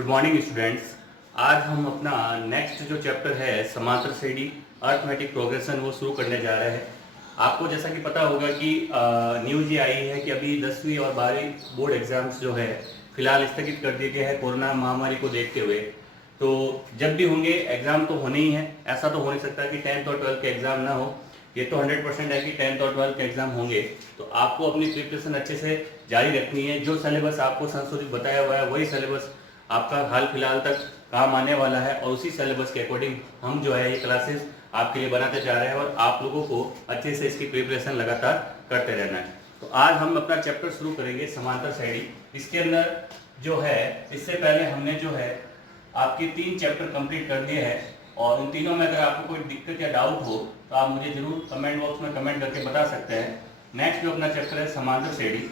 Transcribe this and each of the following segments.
Good morning students. आज हम अपना नेक्स्ट जो चैप्टर है समांतर श्रेणी अर्थमेटिक प्रोग्रेशन वो शुरू करने जा रहे हैं। आपको जैसा कि पता होगा कि न्यूज़ ये आई है कि अभी 10वीं और 12वीं बोर्ड एग्जाम्स जो है फिलहाल स्थगित कर दिए गए हैं कोरोना महामारी को देखते हुए। तो जब भी होंगे एग्ज़ाम तो होने ही है, ऐसा तो हो नहीं सकता कि 10th और 12th के एग्ज़ाम ना हो। ये तो 100% है कि 10th और 12th के एग्ज़ाम होंगे। तो आपको अपनी प्रिपरेशन अच्छे से जारी रखनी है। जो सिलेबस आपको संशोधित बताया हुआ है वही सिलेबस आपका हाल फिलहाल तक काम आने वाला है और उसी सिलेबस के अकॉर्डिंग हम जो है ये क्लासेस आपके लिए बनाते जा रहे हैं और आप लोगों को अच्छे से इसकी प्रिपरेशन लगातार करते रहना है। तो आज हम अपना चैप्टर शुरू करेंगे समांतर श्रेणी। इसके अंदर जो है इससे पहले हमने जो है आपके 3 चैप्टर कंप्लीट कर दिए हैं और उन तीनों में अगर आपको कोई दिक्कत या डाउट हो तो आप मुझे जरूर कमेंट बॉक्स में कमेंट करके बता सकते हैं। नेक्स्ट जो अपना चैप्टर है समांतर श्रेणी,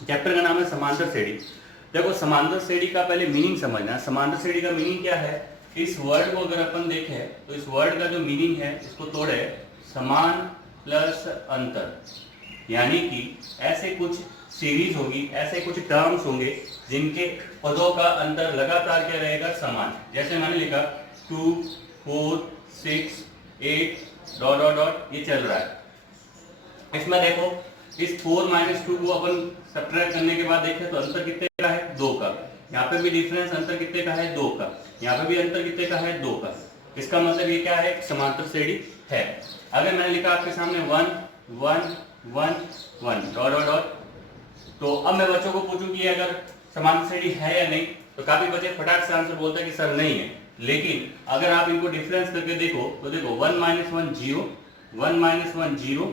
चैप्टर का नाम है समांतर श्रेणी। देखो समांतर श्रेणी का पहले मीनिंग समझना। समांतर श्रेणी का मीनिंग क्या है? इस वर्ड को अगर अपन देखें तो इस वर्ड का जो मीनिंग है इसको तोड़े समान प्लस अंतर, यानी कि ऐसे कुछ सीरीज होगी, ऐसे कुछ टर्म्स होंगे जिनके पदों का अंतर लगातार क्या रहेगा? समान। जैसे मैंने लिखा 2, 4, 6, 8 डॉट डॉट डॉट ये चल रहा है। इसमें देखो इस 4 - 2 को अपन सब्ट्रैक्ट करने के बाद देखें तो अंतर कितने का है? 2 का। यहाँ पे भी डिफरेंस अंतर कितने का है? 2 का। यहाँ पे भी अंतर कितने का है? 2 का। इसका मतलब ये क्या है? समांतर श्रेणी है। अगर मैंने लिखा आपके सामने 1 1 1 1 डॉट डॉट डॉट, तो अब मैं बच्चों को पूछूं कि अगर समांतर श्रेणी है या नहीं, तो काफी बच्चे फटाक से आंसर बोलते हैं कि सर नहीं है। लेकिन अगर आप इनको डिफरेंस करके देखो तो देखो 1 - 1 0, 1 - 1 0,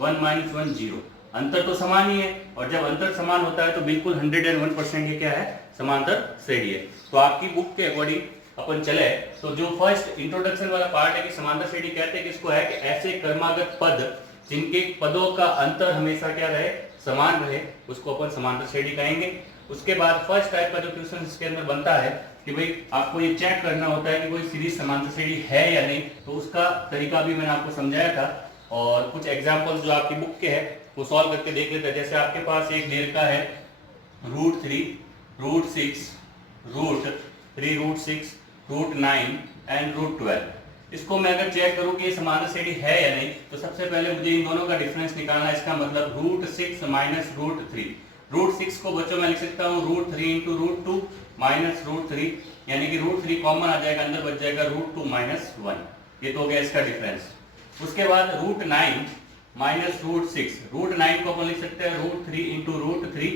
1 - 1 0, अंतर तो समान ही है। और जब अंतर समान होता है तो बिल्कुल 101% ये क्या है? समांतर श्रेणी है। तो आपकी बुक के अकॉर्डिंग अपन चले तो जो फर्स्ट इंट्रोडक्शन वाला पार्ट है कि समांतर श्रेणी कहते हैं किसको है? कि ऐसे क्रमागत पद जिनके पदों का अंतर हमेशा क्या रहे? समान रहे, उसको अपन समांतर श्रेणी कहेंगे। उसके बाद फर्स्ट टाइप का जो क्वेश्चन इसके अंदर बनता है कि भाई आपको ये चेक करना होता है कि कोई सीरीज समांतर श्रेणी है या नहीं, तो उसका तरीका भी मैंने आपको समझाया था और कुछ एग्जांपल्स जो आपकी बुक के है वो सॉल्व करके देख लेते हैं। जैसे आपके पास एक दे रखा है √3, √6, √3√6, √9 एंड √12। इसको मैं अगर चेक करूं कि ये समांतर श्रेणी है या नहीं, तो सबसे पहले मुझे इन दोनों का डिफरेंस निकालना है। इसका मतलब √6 - √3। √6 को बच्चों में लिख सकता हूँ √3 × √2 माइनस √3, यानी कि √3 कॉमन आ जाएगा, अंदर बच जाएगा √2 - 1। ये तो हो गया इसका डिफरेंस। उसके बाद √9 - √6, √9 को अपन लिख सकते हैं √3 × √3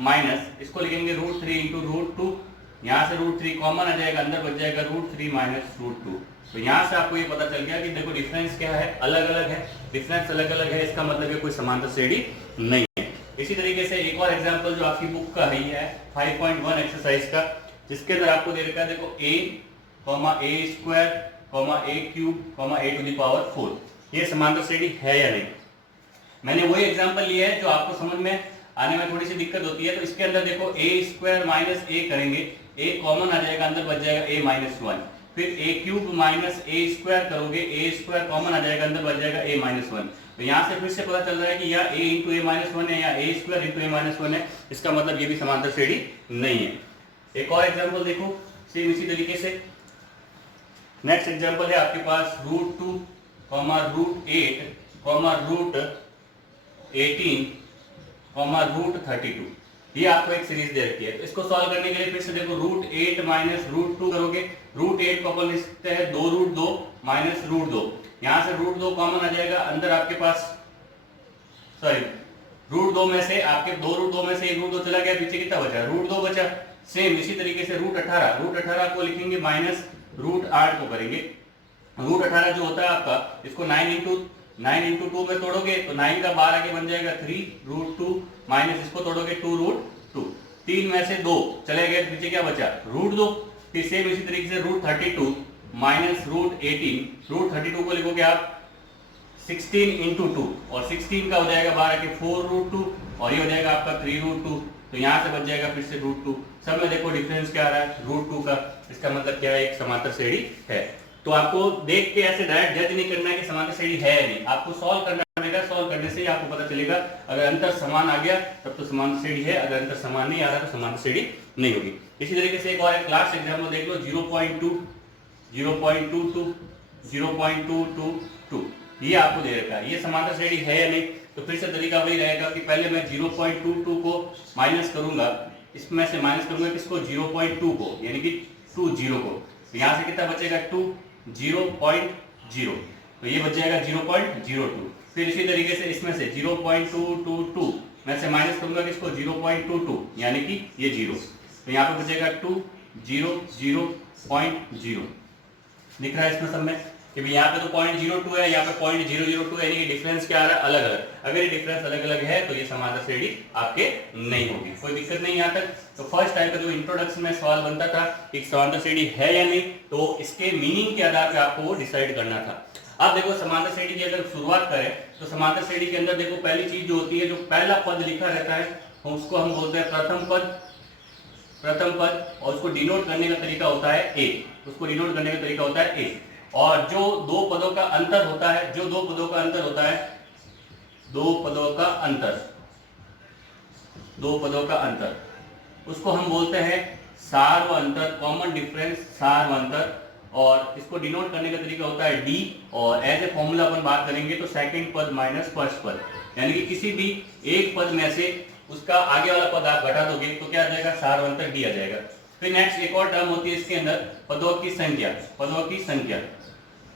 माइनस इसको लिखेंगे √3 × √2। यहाँ से √3 कॉमन आ जाएगा, अंदर बच जाएगा √3 - √2। तो यहाँ से आपको ये पता चल गया कि देखो डिफरेंस क्या है? अलग अलग है। डिफरेंस अलग अलग है, इसका मतलब ये कोई समांतर श्रेणी नहीं है। इसी तरीके से एक और एग्जांपल जो आपकी बुक का ही है 5.1 एक्सरसाइज का, जिसके अंदर आपको दे रखा है देखो a, a², a³ a⁴ ये समांतर श्रेणी है या नहीं। मैंने वही एग्जांपल लिया है जो आपको समझ में आने में थोड़ी सी दिक्कत होती है। तो इसके अंदर देखो a² - a करेंगे, a कॉमन आ जाएगा, अंदर बच जाएगा a - 1। फिर a³ - a² करोगे, a² कॉमन आ जाएगा, अंदर बच जाएगा a - 1। तो यहाँ से फिर से पता चल रहा है कि या a × a - 1 है या a² × a - 1 है। इसका मतलब ये भी समांतर श्रेणी नहीं है। एक और एग्जांपल देखो सेम इसी तरीके से। नेक्स्ट एग्जांपल है आपके पास √2, √8, √18, √32। ये आपको एक सीरीज दे रखी है। तो इसको सॉल्व करने के लिए फिर से देखो √8 - √2 करोगे, √8 को अपन लिखते हैं 2√2 - √2। यहाँ से √2 कॉमन आ जाएगा, अंदर आपके पास √2 में से आपके 2√2 में से एक √2 चला गया, पीछे कितना बचा? √2 बचा। सेम इसी तरीके से √18 को लिखेंगे माइनस √8 को करेंगे। √18 जो होता है आपका, इसको 9 × 2 में तोड़ोगे तो 9 का 12 के बन जाएगा 3√2 माइनस इसको तोड़ोगे 2√2। 3 में से 2 चले गए, पीछे क्या बचा? √2। फिर सेम इसी तरीके से √32 माइनस √18, √32 को लिखोगे आप 16 × 2 और 16 का हो जाएगा 12 के 4√2 और ये हो जाएगा आपका 3√2। तो यहाँ से बच जाएगा फिर से √2। सब में देखो डिफरेंस क्या आ रहा है? √2 का। इसका मतलब क्या है? एक समांतर श्रेणी है। तो आपको देख के ऐसे डायरेक्ट जज नहीं करना है कि समांतर श्रेणी है या नहीं, आपको सॉल्व करना पड़ेगा। सॉल्व करने से ही आपको पता चलेगा। अगर अंतर समान आ गया तब तो समांतर श्रेणी है, अगर अंतर समान नहीं आ रहा तो समांतर श्रेणी नहीं होगी। इसी तरीके से एक और क्लास एग्जाम्पल देख लो, 0.2, 0.22, 0.222, ये आपको दे रखा है। ये समांतर श्रेणी है या नहीं, तो फिर से तरीका वही रहेगा कि पहले मैं 0.22 को माइनस करूंगा, इसमें से माइनस करूंगा किसको, 0.2 को, यानी कि 2 0 को, तो यहाँ से कितना बचेगा 2, 0.0, तो ये बच जाएगा 0.02। फिर इसी तरीके से इसमें से 0.222 मैं से माइनस करूंगा किसको, 0.22, यानी कि ये 0, तो यहाँ पे बचेगा 2, 0, 0.0। दिख रहा है इसमें सब में कि भाई यहाँ पे तो 0.02 है, यहाँ पे 0.002 है, यानी कि डिफरेंस क्या आ रहा है, अलग अलग। अगर ये डिफरेंस अलग अलग है तो ये समांतर श्रेणी आपके नहीं होगी, कोई दिक्कत नहीं यहाँ तक। तो फर्स्ट टाइम का जो इंट्रोडक्शन में सवाल बनता था कि समांतर श्रेणी है या नहीं, तो इसके मीनिंग के आधार पर आपको वो डिसाइड करना था। अब देखो समांतर श्रेणी की अगर शुरुआत करें तो समांतर श्रेणी के अंदर देखो पहली चीज जो होती है, जो पहला पद लिखा रहता है उसको हम बोलते हैं प्रथम पद, और उसको डिनोट करने का तरीका होता है ए, उसको डिनोट करने का तरीका होता है ए। और जो दो पदों का अंतर होता है, दो पदों का अंतर, उसको हम बोलते हैं सार व अंतर, कॉमन डिफरेंस, सार व अंतर। और इसको डिनोट करने का तरीका होता है डी, और एज ए फॉर्मूला अपन बात करेंगे तो सेकंड पद माइनस फर्स्ट पद, यानी कि किसी भी एक पद में से उसका आगे वाला पद आप घटा दोगे तो क्या आ जाएगा, सार व अंतर डी आ जाएगा। फिर नेक्स्ट एक और टर्म होती है इसके अंदर, पदों की संख्या,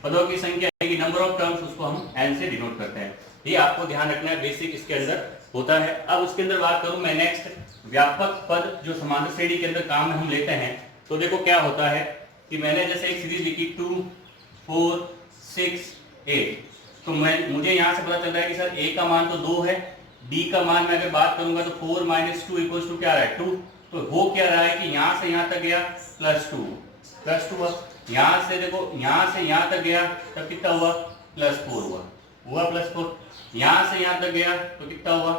यानी कि नंबर ऑफ टर्म्स, उसको हम एन से डिनोट करते हैं। ये आपको ध्यान रखना है, बेसिक इसके अंदर होता है। अब उसके अंदर बात करूं मैं नेक्स्ट, व्यापक पद जो समांतर श्रेणी के अंदर काम में हम लेते हैं, तो देखो क्या होता है कि मैंने जैसे एक सीरीज लिखी 2, 4, 6, 8, तो मुझे यहाँ से पता चल रहा है कि सर a का मान तो 2 है, d का मान मैं अगर बात करूंगा तो 4 - 2 = क्या रहा है, 2। तो हो क्या रहा है कि यहाँ से यहाँ तक गया +2 हुआ, यहाँ से देखो यहाँ से यहाँ तक गया तब कितना हुआ, +4 हुआ +4, यहाँ से यहाँ तक गया तो कितना हुआ,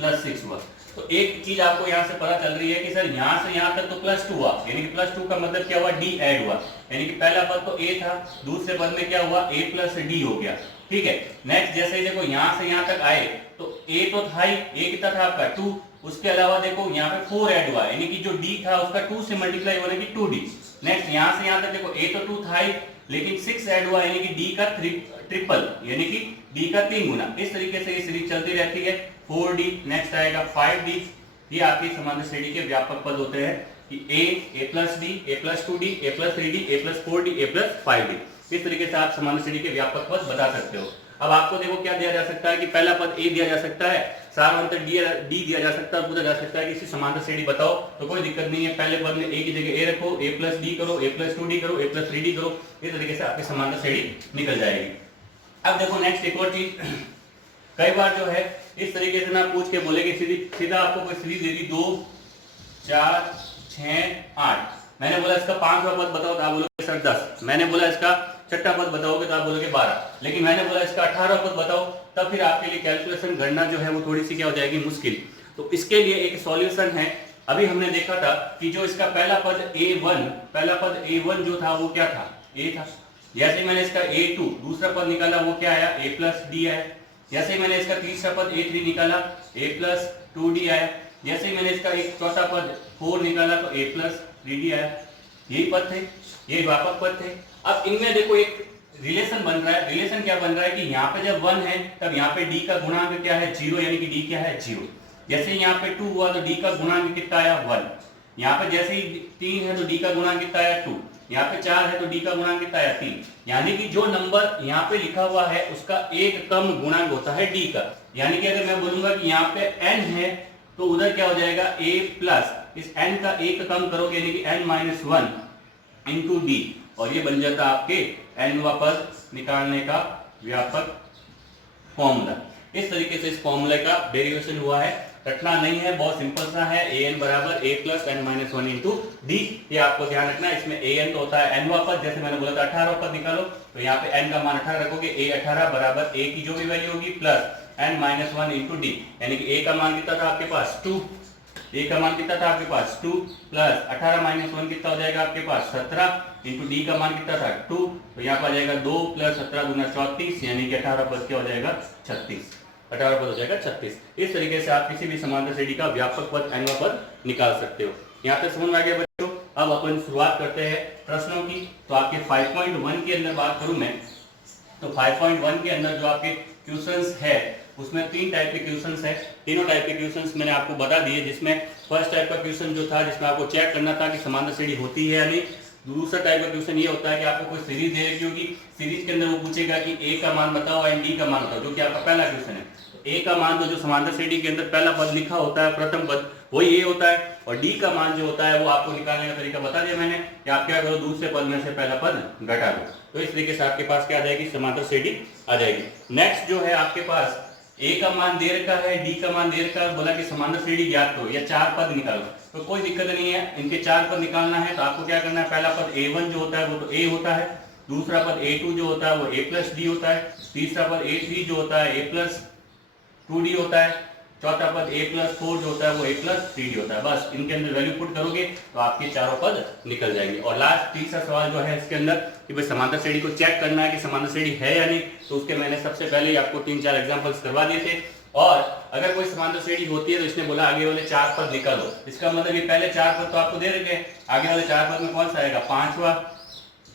+6 हुआ। तो एक चीज आपको यहाँ से पता चल रही है कि सर यहाँ से यहाँ तक तो +2 हुआ, यानी कि +2 का मतलब क्या हुआ, d ऐड हुआ, यानी कि पहला पद तो a था, दूसरे पद में क्या हुआ, a + d हो गया। ठीक है, नेक्स्ट जैसे ही देखो यहाँ से यहाँ तक आए तो a तो था ही, a कितना था आपका 2, उसके अलावा देखो यहाँ पे 4 ऐड हुआ, यानी कि जो d था उसका 2 से मल्टीप्लाई होने की 2d। नेक्स्ट यहाँ से यहाँ तक देखो a तो 2 था ही, लेकिन 6 ऐड हुआ, यानी कि d का ट्रिपल, यानी कि d का 3 गुना। इस तरीके से ये सीरीज चलती रहती है। 4d, नेक्स्ट आएगा 5d। ये आपकी समांतर श्रेणी के व्यापक पद होते हैं कि a + d, a + 2d, a + 3d, a + 4d, a + 5d। इस तरीके से आप समांतर श्रेणी के व्यापक पद बता सकते हो। अब आपको देखो क्या दिया जा सकता है कि पहला पद a दिया जा सकता है, सार अंतर d दिया जा सकता है, पूछा जा सकता है कि इसी समांतर श्रेणी बताओ, तो कोई दिक्कत नहीं है। पहले पद में a की जगह a रखो, a + d करो, a + 2d करो, a + 3d करो, इस तरीके से आपकी समांतर श्रेणी निकल जाएगी। अब देखो नेक्स्ट एक और चीज, कई बार जो है इस तरीके से ना पूछ के बोलेगी सीधा आपको कोई सीरीज दे दी 2, 4, 6, 8, मैंने बोला इसका 5वां पद बताओ तो आप बोलोगे सर 10, मैंने बोला इसका 6ठा पद बताओगे तो आप बोलोगे 12, लेकिन मैंने बोला इसका 18वां पद बताओ, तब फिर आपके लिए कैलकुलेशन गणना जो है वो थोड़ी सी क्या हो जाएगी, मुश्किल। तो इसके लिए एक सॉल्यूशन है। अभी हमने देखा था कि जो इसका पहला पद A1 जो था वो क्या था, a था। जैसे मैंने इसका A2 दूसरा पद निकाला वो क्या आया, a + d आया। जैसे ही मैंने इसका तीसरा पद A3 निकाला, a + 2d आया। जैसे ही मैंने इसका एक चौथा पद 4 निकाला तो a + 3d आया। यही पद थे, ये व्यापक पद थे। अब इनमें देखो एक रिलेशन बन रहा है। रिलेशन क्या बन रहा है कि यहाँ पे जब 1 है तब यहाँ पे d का गुणांक क्या है, 0, यानी कि d क्या है, 0। जैसे यहाँ पे 2 हुआ तो d का गुणांक कितना आया, 1। यहाँ पे जैसे ही 3 है तो d का गुणांक कितना आया, 2। यहाँ पे 4 है तो d का गुणांक कितना आया, 3। यानी कि जो नंबर यहाँ पे लिखा हुआ है उसका एक कम गुणांक होता है d का। यानी कि अगर मैं बोलूंगा कि यहाँ पे n है तो उधर क्या हो जाएगा, a+ इस n का एक कम करोगे यानी कि n - 1 × d, और ये बन जाता आपके nवां पद निकालने का व्यापक फॉर्मूला। इस तरीके से इस फॉर्मूले का डेरिवेशन हुआ है, रटना नहीं है, बहुत सिंपल सा है। an = a + n - 1 × d, ये आपको ध्यान रखना है। इसमें an तो होता है nवां पद, जैसे मैंने बोला था 18वां पद निकालो, तो यहाँ पे n का मान 18 रखोगे, a18 = a की जो भी वैल्यू होगी प्लस n - 1 × d, यानी कि a का मान कितना था आपके पास, 2। a का मान कितना था आपके पास, 2 प्लस 18 - 1 कितना हो जाएगा आपके पास, 17 × d का मान कितना था, 2। तो यहाँ पर आ जाएगा 2 + 17 × 34, यानी कि 18 पद क्या हो जाएगा, 36। 18 पद हो जाएगा 36। इस तरीके से आप किसी भी समांतर श्रेणी का व्यापक पद, nवां पद निकाल सकते हो। यहाँ तक समझ में आ गया बच्चों। अब अपन शुरुआत करते हैं प्रश्नों की। तो आपके 5.1 के अंदर बात करूं मैं, तो 5.1 के अंदर जो आपके क्वेश्चंस है उसमें 3 टाइप के क्वेश्चंस है। तीनों टाइप के क्वेश्चंस मैंने आपको बता दिए, जिसमें फर्स्ट टाइप का क्वेश्चन जो था जिसमें आपको चेक करना था कि समांतर श्रेणी होती है या नहीं। दूसरा टाइप का क्वेश्चन ये होता है कि आपको कोई सीरीज दे रखी होगी, सीरीज के अंदर वो पूछेगा कि ए का मान बताओ एंड डी का मान बताओ, जो कि आपका पहला क्वेश्चन है। तो ए का मान तो जो समांतर श्रेणी के अंदर पहला पद लिखा होता है, प्रथम पद, वही ए होता है। और डी का मान जो होता है वो आपको निकालने का तरीका बता दिया मैंने कि आप क्या करो, दूसरे पद में से पहला पद घटा दो। तो इस तरीके से आपके पास क्या आ जाएगी, समांतर श्रेणी आ जाएगी। नेक्स्ट जो है आपके पास ए का मान दे रखा है, डी का मान दे रखा है, बोला कि समांतर श्रेणी ज्ञात करो या 4 पद निकालो। तो कोई दिक्कत नहीं है, इनके 4 पद निकालना है। तो आपको क्या करना है, पहला पद a1 जो होता है वो तो a होता है, दूसरा पद a2 जो होता है वो a प्लस डी होता है, तीसरा पद a3 जो होता है a प्लस 2d होता है, चौथा पद a प्लस 4 जो होता है वो a प्लस 3d होता है। बस इनके अंदर वैल्यू पुट करोगे तो आपके चारों पद निकल जाएंगे। और लास्ट तीसरा सवाल जो है इसके अंदर कि भाई समांतर श्रेणी को चेक करना है कि समांतर श्रेणी है या नहीं। तो उसके मैंने सबसे पहले आपको 3-4 एग्जांपल्स करवा दिए थे। और अगर कोई समांतर श्रेणी होती है तो इसने बोला आगे वाले 4 पद निकालो। इसका मतलब ये पहले 4 पद तो आपको दे रखे हैं, आगे वाले 4 पद में कौन सा आएगा, 5वां,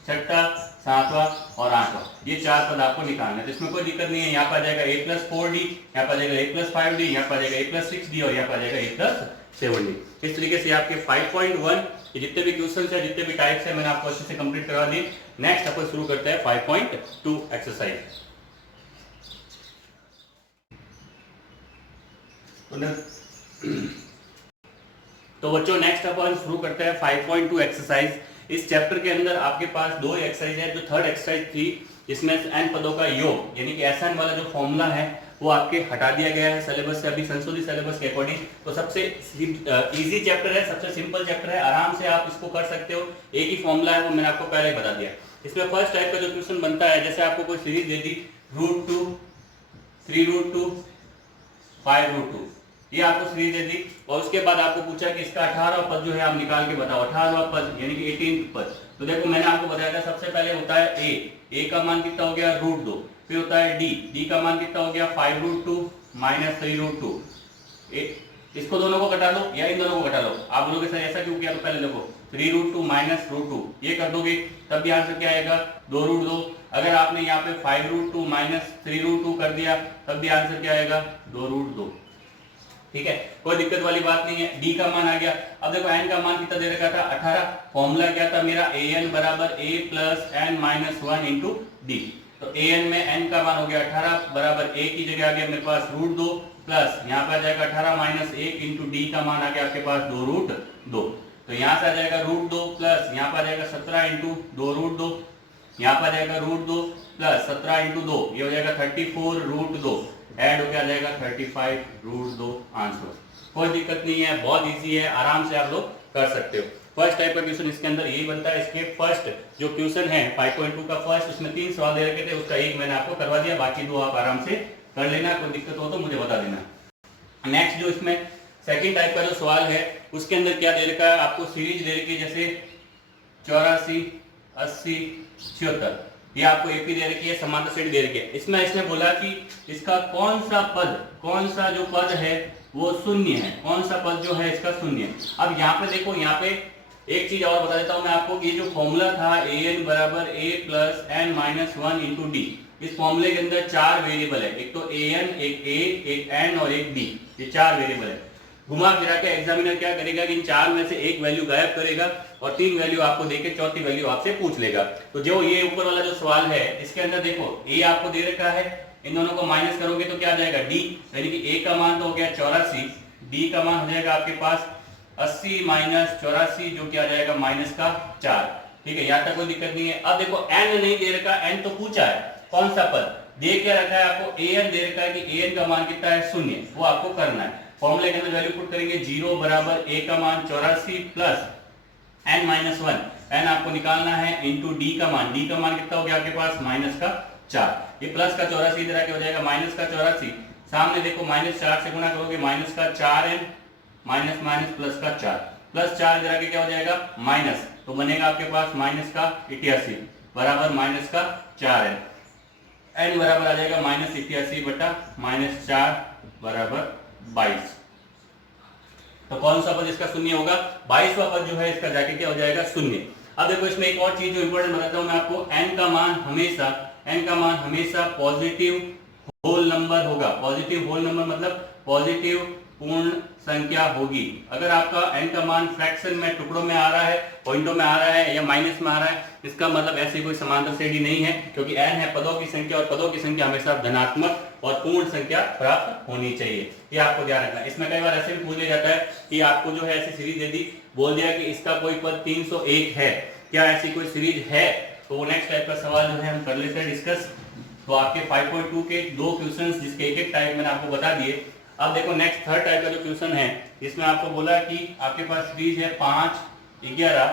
6ठा, 7वां और 8वां, ये 4 पद आपको निकालना है। तो इसमें कोई दिक्कत नहीं है। यहाँ पर आ जाएगा a प्लस 4d, यहाँ पर आ जाएगा a प्लस 5d, यहाँ पर आ जाएगा a प्लस 6d और यहाँ पर आ जाएगा a प्लस 7d। इस तरीके से आपके 5.1 ये जितने भी क्वेश्चंस है, जितने भी टाइप्स है, मैंने आपको अच्छे से कंप्लीट करवा दिए। नेक्स्ट अपन शुरू करते हैं 5.2 एक्सरसाइज। तो बच्चों नेक्स्ट अपन शुरू करते हैं 5.2 एक्सरसाइज। इस चैप्टर के अंदर आपके पास 2 एक्सरसाइज है। जो थर्ड एक्सरसाइज थी जिसमें n पदों का योग यानी कि SN वाला जो फॉर्मूला है वो आपके हटा दिया गया है सिलेबस से, अभी संशोधित सिलेबस के अकॉर्डिंग। तो सबसे इजी चैप्टर है, सबसे सिंपल चैप्टर है, आराम से आप इसको कर सकते हो। एक ही फॉर्मूला है, वो मैंने आपको पहले ही बता दिया। इसमें फर्स्ट टाइप का जो क्वेश्चन बनता है, जैसे आपको कोई सीरीज दे दी √2, 3√2, 5√2, ये आपको सीरीज दे दी और उसके बाद आपको पूछा कि इसका 18वां पद जो है आप निकाल के बताओ। 18वां पद यानी कि 18th पद। तो देखो मैंने आपको बताया था, सबसे पहले होता है a का मान कितना हो गया, √2। फिर होता है d का मान कितना हो गया, 5√2 माइनस 3√2। इसको दोनों को घटा लो या इन दोनों को घटा लो। आप बोलोगे सर ऐसा क्यों किया, तो पहले देखो 3√2 माइनस √2 ये कर दोगे तब भी आंसर क्या आएगा, 2√2। अगर आपने यहाँ पे 5√2 माइनस 3√2 कर दिया तब भी आंसर क्या आएगा, 2√2। ठीक है, कोई दिक्कत वाली बात नहीं है। डी का मान आ गया। अब देखो एन का मान कितना दे रखा था, 18। फॉर्मूला क्या था मेरा, an बराबर a plus n minus 1 into D. तो an में n का मान हो गया 18 बराबर a की जगह आ गया मेरे पास √2 प्लस यहाँ पे आ जाएगा 18 माइनस 1 इंटू डी का मान आ गया आपके पास 2√2। तो यहाँ से आ जाएगा √2 प्लस यहाँ पे आ जाएगा 17 इंटू 2√2, यहाँ पर आ जाएगा √2 प्लस 17 इंटू 2, ये हो जाएगा 34√2, ऐड होकर आ जाएगा 35√2 आंसर। कोई दिक्कत नहीं है, बहुत इजी है, आराम से आप लोग कर सकते हो। फर्स्ट टाइप का क्वेश्चन इसके अंदर यही बनता है। इसके फर्स्ट जो क्वेश्चन है 5.2 का फर्स्ट, उसमें 3 सवाल दे रखे थे, उसका एक मैंने आपको करवा दिया, बाकी 2 आप आराम से कर लेना। कोई दिक्कत हो तो मुझे बता देना। नेक्स्ट जो इसमें सेकेंड टाइप का जो सवाल है उसके अंदर क्या दे रखा है, आपको सीरीज दे रखी है, जैसे 84, 80, 76, ये आपको एपी दे रखी है, समांतर श्रेणी दे रखी है। इसमें इसने बोला कि इसका कौन सा जो पद है वो शून्य है, कौन सा पद जो है इसका शून्य है। अब यहाँ पे देखो, यहाँ पे एक चीज और बता देता हूँ मैं आपको कि ये जो फॉर्मूला था an बराबर a plus n minus 1 into D, इस फॉर्मूले के अंदर 4 वेरिएबल है, एक तो an, एक a, एक n और एक b, ये 4 वेरिएबल है। घुमा फिरा के एग्जामिनर क्या करेगा कि इन 4 में से एक वैल्यू गायब करेगा और 3 वैल्यू आपको देके चौथी वैल्यू आपसे पूछ लेगा। तो जो ये ऊपर वाला जो सवाल है इसके अंदर देखो a आपको दे रखा है, इन दोनों को माइनस करोगे तो क्या आ जाएगा d, यानी कि a का मान तो हो गया 84, d का मान हो जाएगा आपके पास 80 माइनस 84 जो क्या आ जाएगा माइनस का 4। ठीक है, यहाँ तक कोई दिक्कत नहीं है। अब देखो n नहीं दे रखा, n तो पूछा है, कौन सा पद दे क्या रखा है आपको, an दे रखा है कि an का मान कितना है, शून्य, वो आपको करना है। फॉर्मूले के अंदर वैल्यू पुट करेंगे, 0 बराबर a का मान 84 प्लस n माइनस 1, n आपको निकालना है, इंटू d का मान कितना हो गया आपके पास, माइनस का 4। ये प्लस का 84 इधर आके हो जाएगा माइनस का 84, सामने देखो माइनस 4 से गुणा करोगे, माइनस का 4n माइनस माइनस प्लस का 4, प्लस 4 इधर आके क्या हो जाएगा माइनस, तो बनेगा आपके पास माइनस का 88 बराबर माइनस का 4n, n बराबर आ जाएगा माइनस 88 बटा माइनस 4 बराबर 22। तो कौन सा पद इसका शून्य होगा? 22वां पद जो है इसका जाके क्या हो जाएगा? शून्य। अब देखो इसमें एक और चीज जो इंपॉर्टेंट बताता हूं मैं आपको, n का मान हमेशा पॉजिटिव होल नंबर होगा। पॉजिटिव होल नंबर मतलब पॉजिटिव पूर्ण संख्या होगी। अगर आपका n का मान फ्रैक्शन में, टुकड़ों में आ रहा है, पॉइंटों में आ रहा है या माइनस में आ रहा है, इसका मतलब ऐसी कोई समांतर श्रेणी नहीं है, क्योंकि n है पदों की संख्या और पदों की संख्या हमेशा धनात्मक और पूर्ण संख्या प्राप्त होनी चाहिए। ये आपको ध्यान रखना है। इसमें कई बार ऐसे भी पूछ लिया जाता है कि आपको जो है ऐसी सीरीज दे दी, बोल दिया कि इसका कोई पद 301 है, क्या ऐसी कोई सीरीज है? तो वो नेक्स्ट टाइप का सवाल जो है हम कर लेते हैं डिस्कस। तो आपके 5.2 के दो क्वेश्चंस जिसके एक एक टाइप मैंने आपको बता दिए। अब देखो नेक्स्ट थर्ड टाइप का जो क्वेश्चन है, इसमें आपको बोला कि आपके पास सीरीज है 5, 11,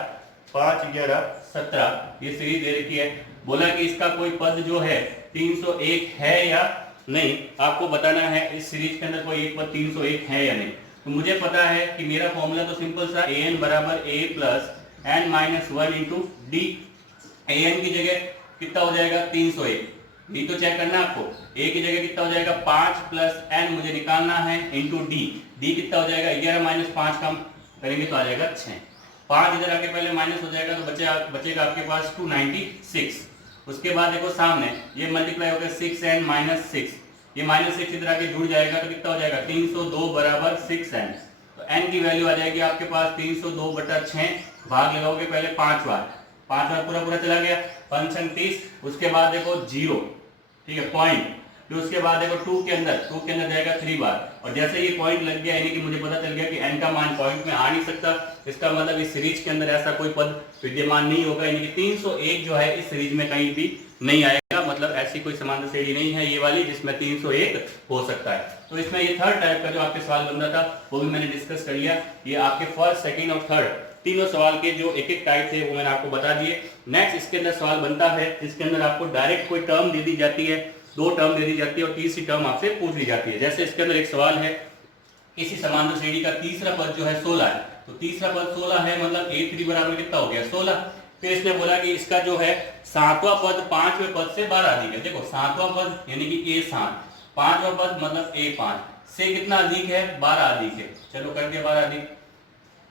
5, 11, 17, ये सीरीज दे रखी है। बोला कि इसका कोई पद जो है 301 है या नहीं, आपको बताना है इस सीरीज के अंदर कोई एक पद 301 है या नहीं। तो मुझे पता है कि मेरा फॉर्मूला तो सिंपल सा, an बराबर a plus n minus 1 into D. an की जगह कितना हो जाएगा? 301। डी तो चेक करना है आपको, a की जगह कितना हो जाएगा? 5 प्लस n मुझे निकालना है इंटू डी। डी कितना हो जाएगा? 11 माइनस 5 कम करेंगे तो आ जाएगा 6। 5 इधर आके पहले माइनस हो जाएगा तो बचेगा आपके पास 296। उसके बाद देखो सामने ये मल्टीप्लाई होकर 6n माइनस 6, ये माइनस 6 इधर आके जुड़ जाएगा तो कितना हो जाएगा? 302 बराबर 6n। तो n की वैल्यू आ जाएगी आपके पास 302 बटा 6, भाग लगाओगे पहले 5 बार, 5 बार पूरा पूरा चला गया, 5 छंग 30। उसके बाद देखो 0, ठीक है, पॉइंट। फिर उसके बाद देखो 2 के अंदर जाएगा 3 बार, और जैसे ये पॉइंट लग गया यानी कि मुझे पता चल गया कि n का मान पॉइंट में आ नहीं सकता। इसका मतलब इस सीरीज के अंदर ऐसा कोई पद विद्यमान नहीं होगा, यानी कि 301 जो है इस सीरीज में कहीं भी नहीं आएगा। मतलब ऐसी कोई समांतर श्रेणी नहीं है ये वाली जिसमें 301 हो सकता है। तो इसमें ये थर्ड टाइप का जो आपके सवाल बन रहा था वो भी मैंने डिस्कस कर लिया। ये आपके फर्स्ट, सेकंड और थर्ड तीनों सवाल के जो एक एक टाइप थे वो मैंने आपको बता दिए। नेक्स्ट इसके अंदर सवाल बनता है जिसके अंदर आपको डायरेक्ट कोई टर्म दे दी जाती है, 2 टर्म दे दी जाती है और तीसरी टर्म आपसे पूछ ली जाती है। जैसे इसके अंदर एक सवाल है, किसी समांतर श्रेणी का तीसरा पद जो है 16 है, तो तीसरा पद 16 है मतलब a3 बराबर कितना हो गया? 16। फिर इसने बोला कि इसका जो है सातवां पद 5वें पद से 12 अधिक है। देखो सातवां पद यानी कि a7, 5वां पद मतलब a5 से कितना अधिक है? 12 अधिक है। चलो कर दिया 12 अधिक,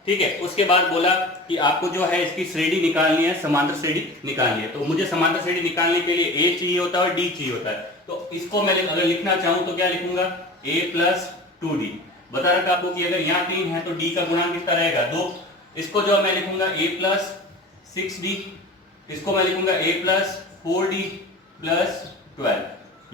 ठीक है। उसके बाद बोला कि आपको जो है इसकी श्रेणी निकालनी है, समांतर श्रेणी निकालनी है। तो मुझे समांतर श्रेणी निकालने के लिए a चाहिए होता है और d चाहिए होता है। तो इसको मैं अगर लिखना चाहूं तो क्या लिखूंगा? a plus 2d। बता रखा आपको कि अगर यहाँ 3 है तो d का गुणांक कितना रहेगा? 2। इसको जो मैं लिखूंगा a प्लस 6d, इसको मैं लिखूंगा a प्लस 4d प्लस 12।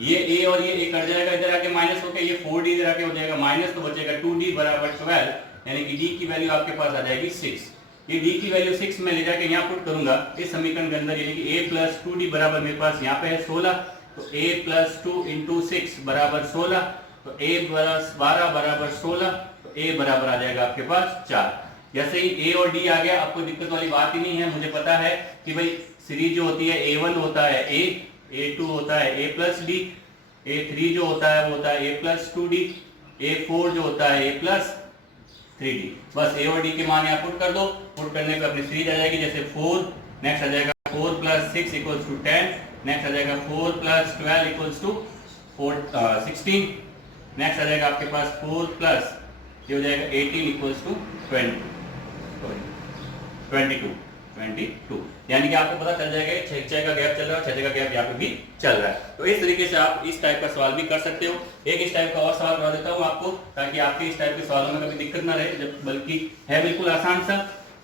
ये a और ये a कट जाएगा, इधर आके माइनस होकर ये 4d इधर आके हो जाएगा माइनस, तो बचेगा 2d बराबर 12, यानी कि d की वैल्यू आपके पास आ जाएगी 6। ये d की वैल्यू 6 में ले जाके यहाँ पुट करूंगा इस समीकरण के अंदर, यानी कि a प्लस 2d बराबर मेरे पास यहाँ पे है 16, तो a प्लस 2 इंटू 6 बराबर 16, तो a प्लस 12 बराबर 16, तो a बराबर आ जाएगा आपके पास 4। जैसे ही a और d आ गया, आपको दिक्कत वाली बात ही नहीं है। मुझे पता है कि भाई सीरीज जो होती है a1 होता है a, a2 होता है a प्लस d, a3 जो होता है वो होता है a प्लस 2d, a4 जो होता है a प्लस 3d। बस a और d के मान यहाँ पुट कर दो, पुट करने पे अपनी सीरीज आ जाएगी। जैसे 4, नेक्स्ट आ जाएगा 4 प्लस 6 इक्वल्स टू 10, नेक्स्ट आ जाएगा 4 प्लस 12 इक्वल्स टू 16, नेक्स्ट आ जाएगा आपके पास 4 प्लस ये हो जाएगा 18 इक्वल्स टू 22, यानी कि आपको पता चल जाएगा 6 का गैप चल रहा है, 6 का गैप यहाँ पे भी चल रहा है। तो इस तरीके से आप इस टाइप का सवाल भी कर सकते हो। एक इस टाइप का और सवाल बता देता हूँ आपको, ताकि आपके इस टाइप के सवालों में कभी दिक्कत ना रहे, जब बल्कि है बिल्कुल आसान सा,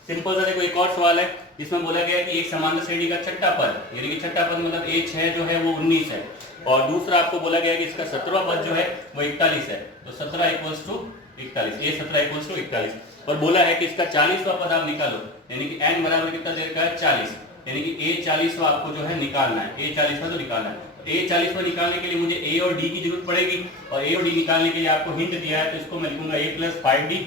सिंपल सा। देखो एक और सवाल है जिसमें बोला गया है कि एक समांतर श्रेणी का छठा पद, यानी कि छठा पद मतलब a6 जो है वो 19 है, और दूसरा आपको बोला गया है कि इसका 17वां पद जो है वो 41 है, तो 17 इक्वल्स टू 41, ये 17 इक्वल्स टू 41। और बोला है कि इसका 40वां पद आप निकालो, यानी कि n बराबर कितना दे रखा है? 40, यानी कि a40वां आपको जो है निकालना है, a40वां तो निकालना है। तो a40वां निकालने के लिए मुझे a और d की जरूरत पड़ेगी, और a और d निकालने के लिए आपको हिंट दिया है, तो इसको मैं लिखूंगा a प्लस 5d,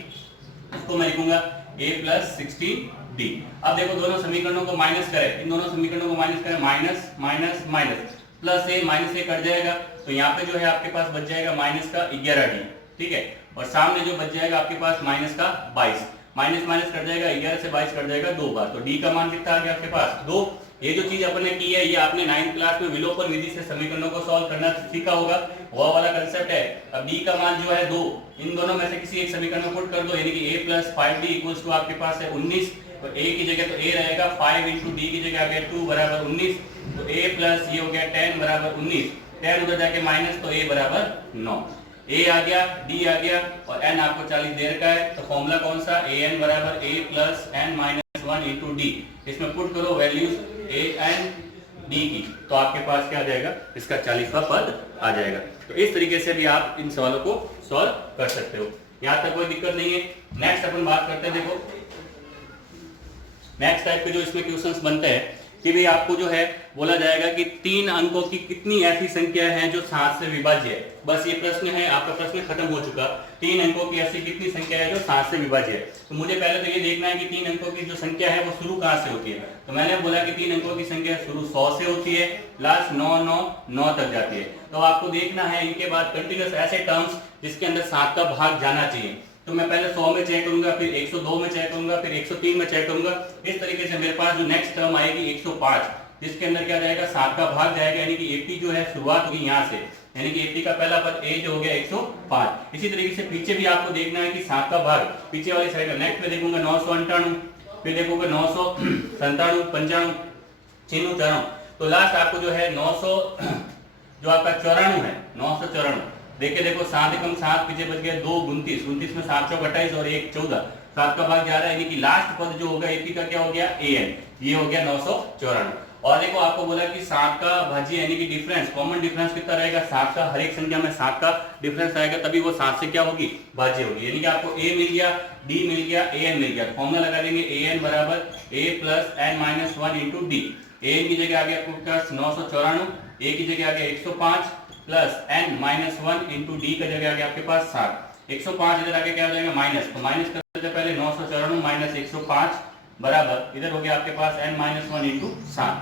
इसको मैं लिखूंगा a प्लस 16d। अब देखो दोनों समीकरणों को माइनस करें, इन दोनों समीकरणों को माइनस करें, minus minus minus, plus a minus a cut जाएगा, तो यहाँ पे जो है आपके पास बच जाएगा माइनस का 11d, ठीक है। और सामने जो बच जाएगा आपके पास माइनस का 22, माइनस माइनस कट जाएगा, 11 से 22 कट जाएगा 2 बार, तो d का मान कितना आ गया आपके पास? 2। ये जो चीज अपन ने की है, ये आपने 9th क्लास में विलोपन विधि से समीकरणों को सॉल्व करना सीखा होगा, वो वाला कंसेप्ट है। अब d का मान जो है 2, इन दोनों में से किसी एक समीकरण में पुट कर दो, यानी कि a + 5d = आपके पास है 19। तो a की जगह तो a रहेगा, 5 × d की जगह आ गया 2 = 19। तो a प्लस ये हो गया 10 = 19, 10 उधर जाके माइनस, तो a = 9। a आ गया, d आ गया और n आपको 40 दे रखा है। तो फॉर्मूला कौन सा, an = a + n - 1 × d। इसमें पुट करो वैल्यूज a n d की, तो आपके पास क्या आ जाएगा, इसका 40वां पद आ जाएगा। तो इस तरीके से भी आप इन सवालों को सॉल्व कर सकते हो, यहाँ तक कोई दिक्कत नहीं है। नेक्स्ट अपन बात करते हैं, देखो नेक्स्ट टाइप के जो इसमें क्वेश्चंस बनते हैं कि भाई आपको जो है बोला जाएगा कि 3 अंकों की कितनी ऐसी संख्या है जो 7 से विभाज्य है। बस ये प्रश्न है, आपका प्रश्न खत्म हो चुका। 3 अंकों की ऐसी कितनी संख्या है जो 7 से विभाज्य है। तो मुझे पहले तो ये देखना है कि 3 अंकों की जो संख्या है वो शुरू कहाँ से होती है। तो मैंने बोला कि 3 अंकों की संख्या शुरू 100 से होती है, लास्ट 9 तक जाती है। तो आपको देखना है इनके बाद कंटिन्यूस ऐसे टर्म्स जिसके अंदर 7 का भाग जाना चाहिए। तो मैं पहले 100 में चेक करूंगा, फिर 102 में चेक करूंगा, फिर 103 में चेक करूंगा। इस तरीके से मेरे पास जो नेक्स्ट टर्म आएगी 105, जिसके अंदर क्या जाएगा, 7 का भाग जाएगा, यानी कि 80 जो है शुरुआत होगी यहाँ से, यानी कि 80 का पहला पद a जो हो गया 105। इसी तरीके से पीछे भी आपको देखना है कि 7 का भाग पीछे वाली साइड में, नेक्स्ट में देखूंगा 998, फिर देखूंगा 997, 95, 96, तो लास्ट आपको जो है 900 जो आपका 94 है, 994। देखो 7 एकम 7, पीछे बच गया 2 29, 29 में 7 चौक 28 और 1 14, 7 का भाग जा रहा है, यानी कि लास्ट पद जो होगा 80 का क्या हो गया, an, ये हो गया 994। और देखो आपको बोला कि 7 का भाज्य यानी कि डिफरेंस, कॉमन डिफरेंस कितना रहेगा, 7 का, हर एक संख्या में 7 का डिफरेंस आएगा, तभी वो 7 से क्या होगी, भाज्य होगी। यानी कि आपको a मिल गया, d मिल गया, an मिल गया। फॉर्मूला लगा देंगे an = a + n - 1 × d। an की जगह आ गया आपके पास 994, a की जगह आ गया 105 प्लस n - 1 × d का जगह आ गया आपके पास 7। 105 इधर आगे क्या हो जाएगा, माइनस, तो माइनस करते हैं पहले 994 - 105 बराबर, इधर हो गया आपके पास n - 1 × 7।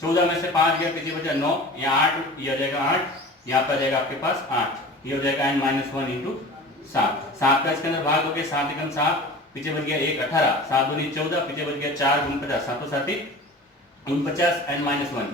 14 में से 5 गया, पीछे बचा 9, यहाँ 8, ये आ जाएगा 8, यहाँ पर जाएगा आपके पास 8, ये हो जाएगा n - 1 × 7। 7 का इसके अंदर भाग हो गया, 7 एकम 7, पीछे बच गया 1 18, 7 दूनी 14, पीछे बच गया 4 × 50, 7 7 49, n -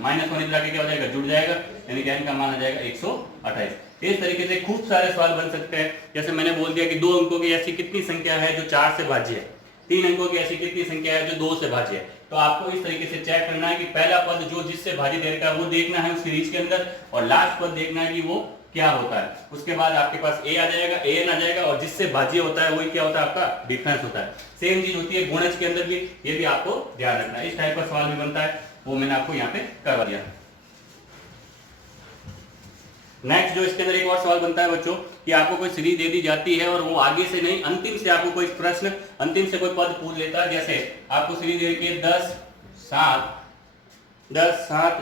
1 इधर आके क्या हो जाएगा, जुड़ जाएगा, यानी कि n का मान आ जाएगा 128। इस तरीके से खूब सारे सवाल बन सकते हैं। जैसे मैंने बोल दिया कि 2 अंकों की ऐसी कितनी संख्या है जो 4 से भाज्य है, 3 अंकों की ऐसी कितनी संख्या है जो 2 से भाज्य है। तो आपको इस तरीके से चेक करना है कि पहला पद जो जिससे भाज्य दे रखा है वो देखना है उस सीरीज के अंदर, और लास्ट पद देखना है कि वो क्या होता है। उसके बाद आपके पास a आ जाएगा, an आ जाएगा, और जिससे भाज्य होता है वही क्या होता है, आपका डिफरेंस होता है। सेम चीज होती है गुणज के अंदर भी, ये भी आपको ध्यान रखना है। इस टाइप का सवाल भी बनता है, वो मैंने आपको यहाँ पे करवा दिया। नेक्स्ट जो इसके अंदर एक और सवाल बनता है बच्चों कि आपको कोई सीरीज दे दी जाती है और वो आगे से नहीं, अंतिम से आपको कोई प्रश्न, अंतिम से कोई पद पूछ लेता है। जैसे आपको सीरीज दे रखी है 10 7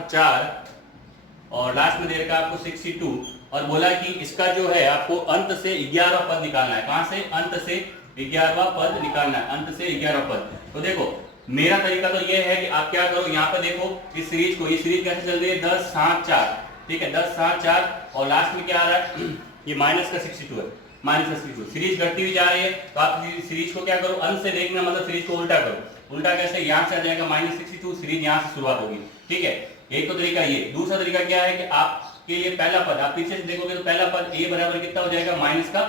4 और लास्ट में दे रखा है आपको 62, और बोला कि इसका जो है आपको अंत से 11वां पद निकालना है। कहां से, अंत से 11वां पद निकालना है, अंत से 11वां पद। तो देखो मेरा तरीका तो ये है कि आप क्या करो, यहाँ पे देखो इस सीरीज को, ये सीरीज कैसे चल रही है, 10 7 4, ठीक है, 10 7 4 और लास्ट में क्या आ रहा है, ये माइनस का 62 है, माइनस का 62, सीरीज घटती हुई जा रही है। तो आप सीरीज को क्या करो, अंत से देखना, मतलब सीरीज को उल्टा करो। उल्टा कैसे, यहाँ से आ जाएगा -62, सीरीज यहाँ से शुरुआत होगी, ठीक है। एक तो तरीका ये। दूसरा तरीका क्या है कि आपके ये पहला पद, आप पीछे से देखोगे तो पहला पद a बराबर कितना हो जाएगा, -62।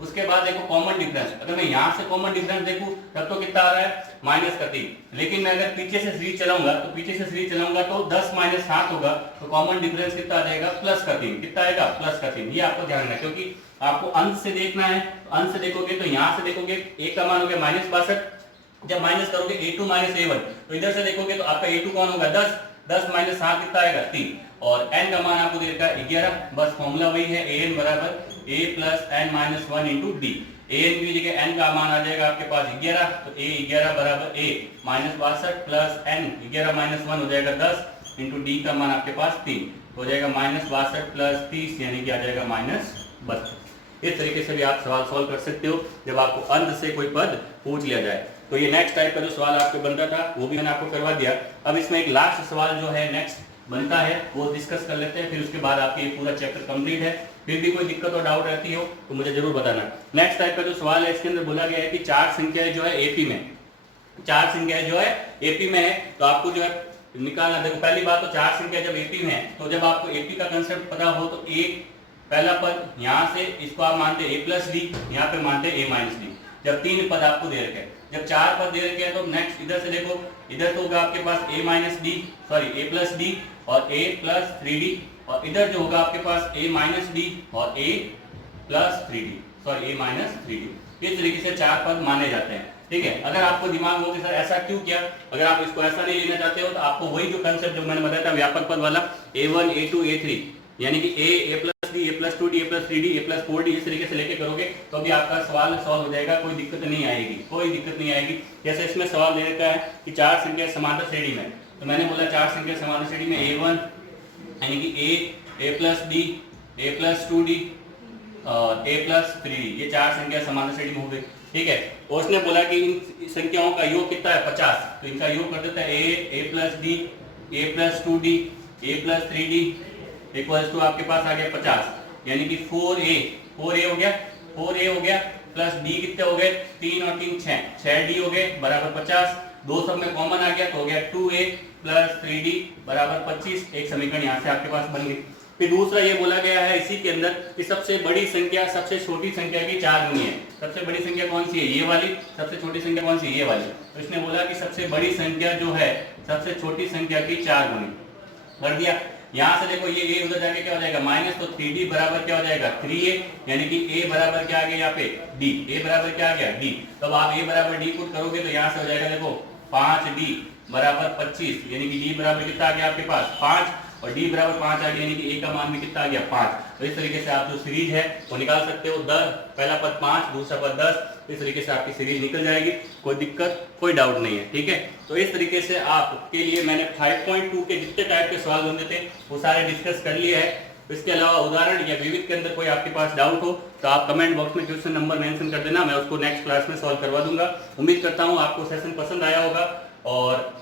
उसके बाद देखो कॉमन डिफरेंस, अगर मैं यहाँ से कॉमन डिफरेंस देखूं तब तो कितना आ रहा है, -3। लेकिन मैं अगर पीछे से सीरीज चलाऊंगा तो 10 - 7 होगा, तो कॉमन डिफरेंस कितना आ जाएगा, +3। कितना आएगा, +3। ये आपको ध्यान रखना, क्योंकि आपको अंत से देखना है। अंत से देखोगे तो यहाँ से देखोगे a का मान हो गया -62, जब माइनस करोगे a2 - a1, तो इधर से देखोगे तो आपका a2 कौन होगा, 10 - 7 कितना आएगा, 3, और n का मान आपको दे रखा है 11। बस फॉर्मूला वही है, an बराबर a + n - 1 × d। an की जगह n का मान आ जाएगा आपके पास 11, तो a 11 बराबर a -62 प्लस n 11 - 1 हो जाएगा 10 × d का मान आपके पास 3 हो जाएगा, -62 + 30 यानी कि आ जाएगा -32। इस तरीके से भी आप सवाल सॉल्व कर सकते हो जब आपको अंत से कोई पद पूछ लिया जाए। तो ये नेक्स्ट टाइप का जो सवाल आपको बन रहा था वो भी मैंने आपको करवा दिया। अब इसमें एक लास्ट सवाल जो है नेक्स्ट बनता है वो डिस्कस कर लेते हैं, फिर उसके बाद आपके पूरा चैप्टर कंप्लीट है। फिर भी कोई दिक्कत और डाउट रहती हो तो मुझे जरूर बताना। नेक्स्ट टाइप का जो सवाल है इसके अंदर बोला गया है कि 4 संख्याएं जो है एपी में, 4 संख्याएं जो है एपी में है, तो आपको जो है निकालना। देखो पहली बात तो चार संख्या जब एपी में है, तो जब आपको एपी का कंसेप्ट पता हो तो एक पहला पद यहाँ से इसको आप मानते ए प्लस डी, यहाँ पे मानते ए माइनस डी। जब तीन पद आपको दे रखे हैं, जब चार पद दे रखे हैं तो नेक्स्ट इधर से देखो, इधर तो होगा आपके पास ए माइनस डी, सॉरी ए प्लस डी और ए प्लस थ्री डी, और इधर जो होगा आपके पास ए माइनस डी और ए प्लस थ्री डी, सॉरी ए माइनस थ्री डी। इस तरीके से चार पद माने जाते हैं। ठीक है, अगर आपको दिमाग हो कि सर ऐसा क्यों किया, अगर आप इसको ऐसा नहीं लेना चाहते हो तो आपको वही जो कंसेप्ट जो मैंने बताया था व्यापक पद वाला, a1 a2 a3, यानी कि a plus D, a plus 2d, a plus 3d, a plus 4d, इस तरीके से लेके करोगे तो भी आपका सवाल सॉल्व हो जाएगा, कोई दिक्कत नहीं आएगी, कोई दिक्कत नहीं आएगी। जैसे इसमें सवाल दे रखा है कि चार संख्या समांतर श्रेणी में, तो मैंने बोला चार संख्या समांतर श्रेणी में a1 यानी कि a plus D, a plus 2d और a प्लस 3d, ये चार संख्या समांतर श्रेणी में हो गई। ठीक है, और उसने बोला कि इन संख्याओं का योग कितना है 50, तो इनका योग कर देता है a plus D, a plus 2d, a plus 3d equals to आपके पास आ गया 50, यानी कि 4a हो गया, 4a हो गया प्लस d कितने हो गए 3 और 3 6, 6d हो गए बराबर 50, दो सब में कॉमन आ गया तो हो गया 2a प्लस 3d बराबर 25। एक समीकरण यहाँ से आपके पास बन गई। फिर दूसरा ये बोला गया है इसी के अंदर कि सबसे बड़ी संख्या सबसे छोटी संख्या की 4 गुनी है। सबसे बड़ी संख्या कौन सी है, ये वाली, सबसे छोटी संख्या कौन सी है, ये वाली। तो इसने बोला कि सबसे बड़ी संख्या जो है सबसे छोटी संख्या की 4 गुनी कर दिया। यहाँ से देखो ये a उधर जाके क्या हो जाएगा माइनस, तो 3d बराबर क्या हो जाएगा 3a, यानी कि a बराबर क्या आ गया यहाँ पे d, a बराबर क्या आ गया d। तब आप a बराबर d पुट करोगे तो यहाँ से हो जाएगा देखो 5d बराबर 25, यानी कि d बराबर कितना आ गया आपके पास 5 और d बराबर 5 आ गया, यानी कि a का मान भी कितना आ गया 5। तो इस तरीके से आप जो सीरीज है वो निकाल सकते हो, 10 पहला पद 5 दूसरा पद 10, इस तरीके से आपकी सीरीज निकल जाएगी, कोई दिक्कत कोई डाउट नहीं है। ठीक है, तो इस तरीके से आपके लिए मैंने 5.2 के जितने टाइप के सवाल बनते थे वो सारे डिस्कस कर लिए है। इसके अलावा उदाहरण या विविध के अंदर कोई आपके पास डाउट हो तो आप कमेंट बॉक्स में क्वेश्चन नंबर मेंशन कर देना, मैं उसको नेक्स्ट क्लास में सॉल्व करवा दूंगा। उम्मीद करता हूँ आपको सेशन पसंद आया होगा। और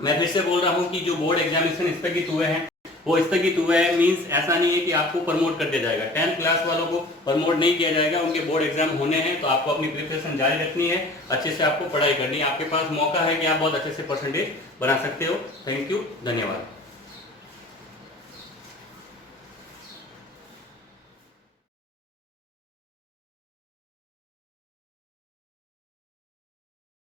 मैं फिर से बोल रहा हूँ कि जो बोर्ड एग्जामिनेशन स्थगित हुए हैं वो स्थगित हुए हैं, मींस ऐसा नहीं है कि आपको प्रमोट कर दिया जाएगा। 10th क्लास वालों को प्रमोट नहीं किया जाएगा, उनके बोर्ड एग्जाम होने हैं, तो आपको अपनी प्रिपरेशन जारी रखनी है, अच्छे से आपको पढ़ाई करनी है। आपके पास मौका है कि आप बहुत अच्छे से परसेंटेज बना सकते हो। थैंक यू, धन्यवाद।